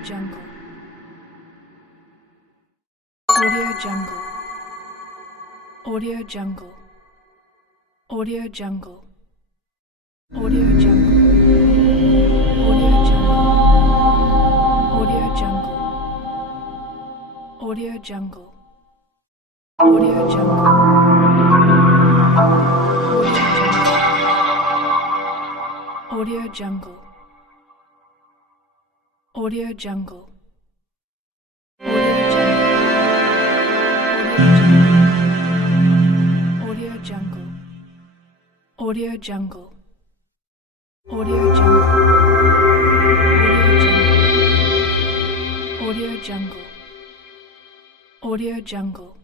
AudioJungle. AudioJungle. AudioJungle. AudioJungle. AudioJungle. AudioJungle. AudioJungle. AudioJungle. AudioJungle. AudioJungle. AudioJungle. AudioJungle. AudioJungle. AudioJungle. AudioJungle. AudioJungle.